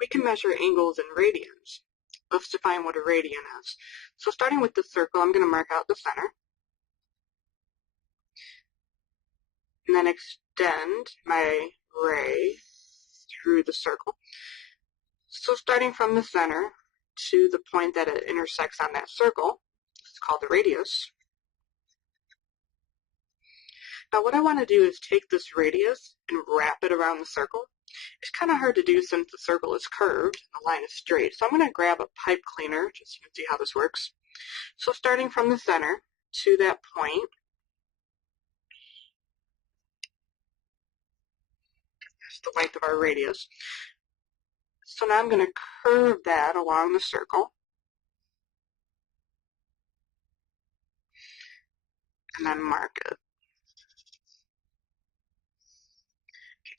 we can measure angles in radians. Let's define what a radian is. So starting with the circle, I'm going to mark out the center. And then extend my ray through the circle. So starting from the center to the point that it intersects on that circle, it's called the radius. Now what I want to do is take this radius and wrap it around the circle. It's kind of hard to do since the circle is curved, the line is straight. So I'm going to grab a pipe cleaner just so you can see how this works. So starting from the center to that point, that's the length of our radius. So now I'm going to curve that along the circle. And then mark it.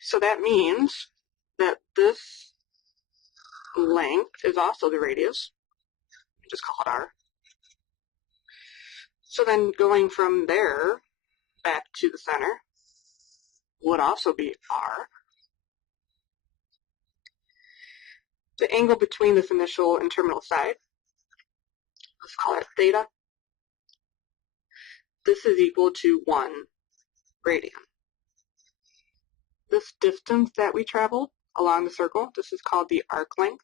So that means that this length is also the radius. Just call it R. So then going from there back to the center would also be R. The angle between this initial and terminal side, let's call it theta. This is equal to 1 radian. This distance that we traveled along the circle, this is called the arc length.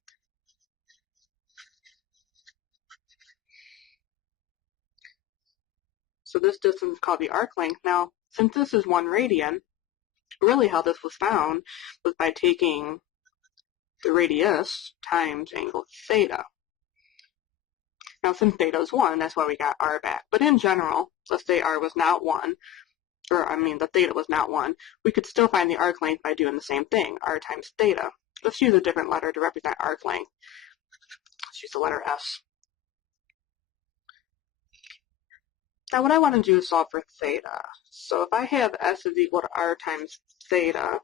So this distance is called the arc length. Now, since this is 1 radian, really how this was found was by taking the radius times angle theta. Now, since theta is 1, that's why we got R back. But in general, let's say R was not 1, the theta was not 1, we could still find the arc length by doing the same thing, R times theta. Let's use a different letter to represent arc length. Let's use the letter S. Now what I want to do is solve for theta. So if I have S is equal to R times theta,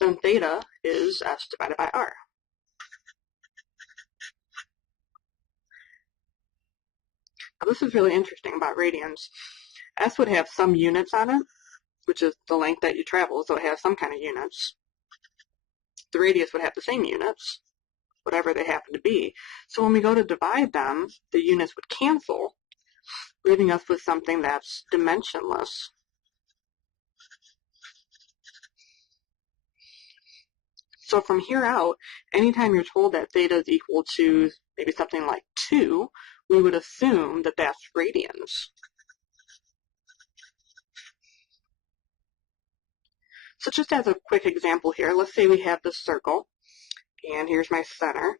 then theta is S divided by R. Now this is really interesting about radians. S would have some units on it, which is the length that you travel, so it has some kind of units. The radius would have the same units, whatever they happen to be. So when we go to divide them, the units would cancel, leaving us with something that's dimensionless. So from here out, anytime you're told that theta is equal to maybe something like 2, we would assume that that's radians. So just as a quick example here, let's say we have this circle, and here's my center.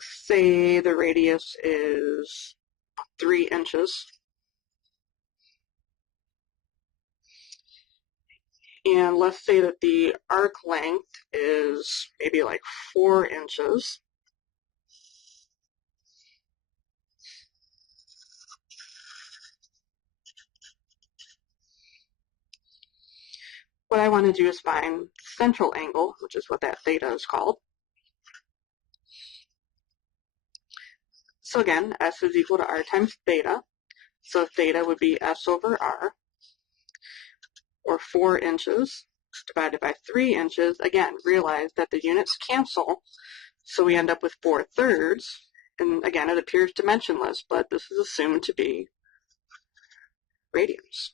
Say the radius is 3 inches. And let's say that the arc length is maybe like 4 inches. What I want to do is find central angle, which is what that theta is called. So again, S is equal to R times theta. So theta would be S over R, or 4 inches divided by 3 inches. Again, realize that the units cancel, so we end up with 4/3. And again, it appears dimensionless, but this is assumed to be radians.